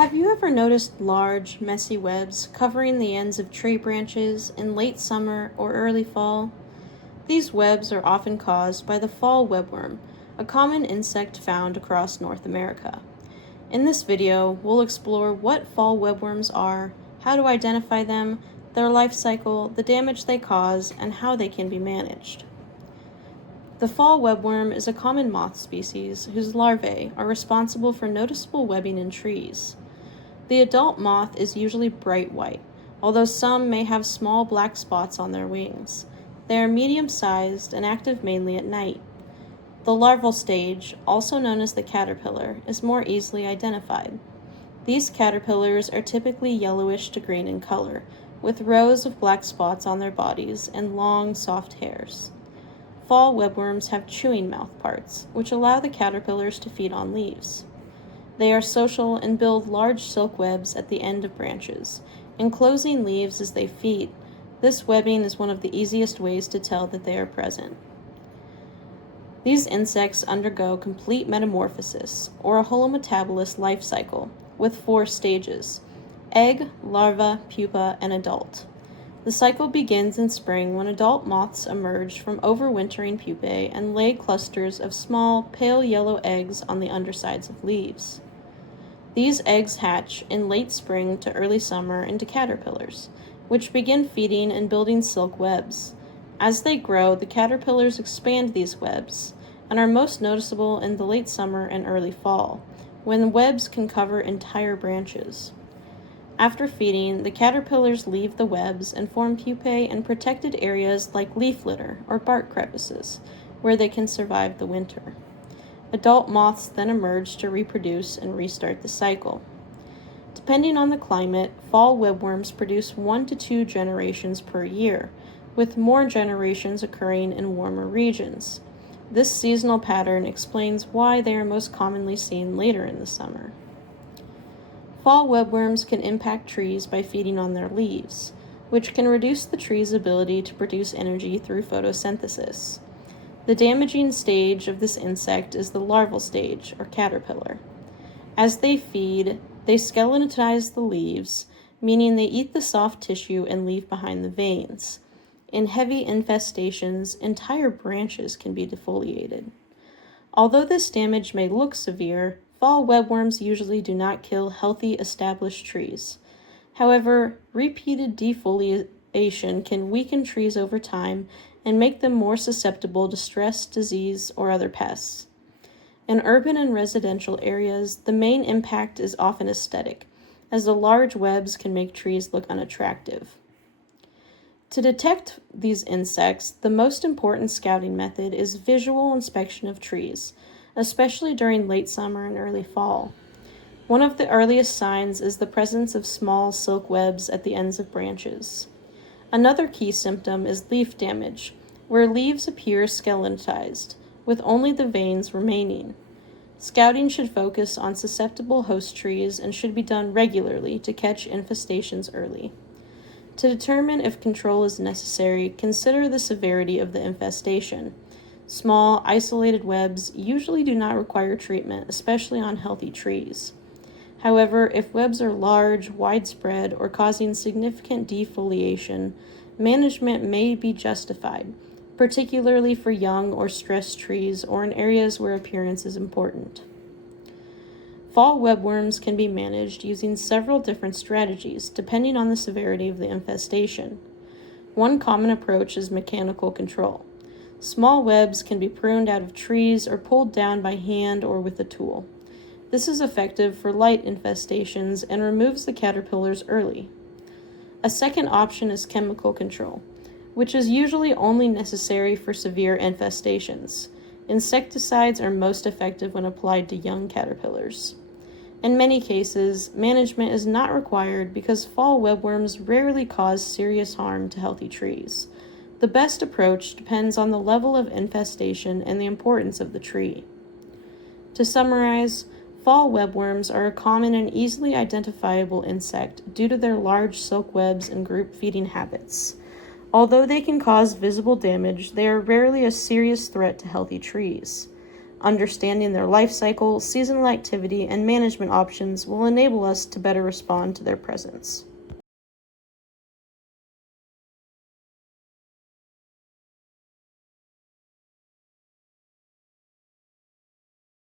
Have you ever noticed large, messy webs covering the ends of tree branches in late summer or early fall? These webs are often caused by the fall webworm, a common insect found across North America. In this video, we'll explore what fall webworms are, how to identify them, their life cycle, the damage they cause, and how they can be managed. The fall webworm is a common moth species whose larvae are responsible for noticeable webbing in trees. The adult moth is usually bright white, although some may have small black spots on their wings. They are medium-sized and active mainly at night. The larval stage, also known as the caterpillar, is more easily identified. These caterpillars are typically yellowish to green in color, with rows of black spots on their bodies and long, soft hairs. Fall webworms have chewing mouthparts, which allow the caterpillars to feed on leaves. They are social and build large silk webs at the end of branches, enclosing leaves as they feed. This webbing is one of the easiest ways to tell that they are present. These insects undergo complete metamorphosis, or a holometabolous life cycle, with 4 stages: egg, larva, pupa, and adult. The cycle begins in spring when adult moths emerge from overwintering pupae and lay clusters of small, pale yellow eggs on the undersides of leaves. These eggs hatch in late spring to early summer into caterpillars, which begin feeding and building silk webs. As they grow, the caterpillars expand these webs and are most noticeable in the late summer and early fall, when the webs can cover entire branches. After feeding, the caterpillars leave the webs and form pupae in protected areas like leaf litter or bark crevices, where they can survive the winter. Adult moths then emerge to reproduce and restart the cycle. Depending on the climate, fall webworms produce 1 to 2 generations per year, with more generations occurring in warmer regions. This seasonal pattern explains why they are most commonly seen later in the summer. Fall webworms can impact trees by feeding on their leaves, which can reduce the tree's ability to produce energy through photosynthesis. The damaging stage of this insect is the larval stage, or caterpillar. As they feed, they skeletonize the leaves, meaning they eat the soft tissue and leave behind the veins. In heavy infestations, entire branches can be defoliated. Although this damage may look severe, fall webworms usually do not kill healthy, established trees. However, repeated defoliation can weaken trees over time and make them more susceptible to stress, disease, or other pests. In urban and residential areas, the main impact is often aesthetic, as the large webs can make trees look unattractive. To detect these insects, the most important scouting method is visual inspection of trees, especially during late summer and early fall. One of the earliest signs is the presence of small silk webs at the ends of branches. Another key symptom is leaf damage, where leaves appear skeletonized, with only the veins remaining. Scouting should focus on susceptible host trees and should be done regularly to catch infestations early. To determine if control is necessary, consider the severity of the infestation. Small, isolated webs usually do not require treatment, especially on healthy trees. However, if webs are large, widespread, or causing significant defoliation, management may be justified, particularly for young or stressed trees or in areas where appearance is important. Fall webworms can be managed using several different strategies, depending on the severity of the infestation. One common approach is mechanical control. Small webs can be pruned out of trees or pulled down by hand or with a tool. This is effective for light infestations and removes the caterpillars early. A second option is chemical control, which is usually only necessary for severe infestations. Insecticides are most effective when applied to young caterpillars. In many cases, management is not required because fall webworms rarely cause serious harm to healthy trees. The best approach depends on the level of infestation and the importance of the tree. To summarize, fall webworms are a common and easily identifiable insect due to their large silk webs and group feeding habits. Although they can cause visible damage, they are rarely a serious threat to healthy trees. Understanding their life cycle, seasonal activity, and management options will enable us to better respond to their presence.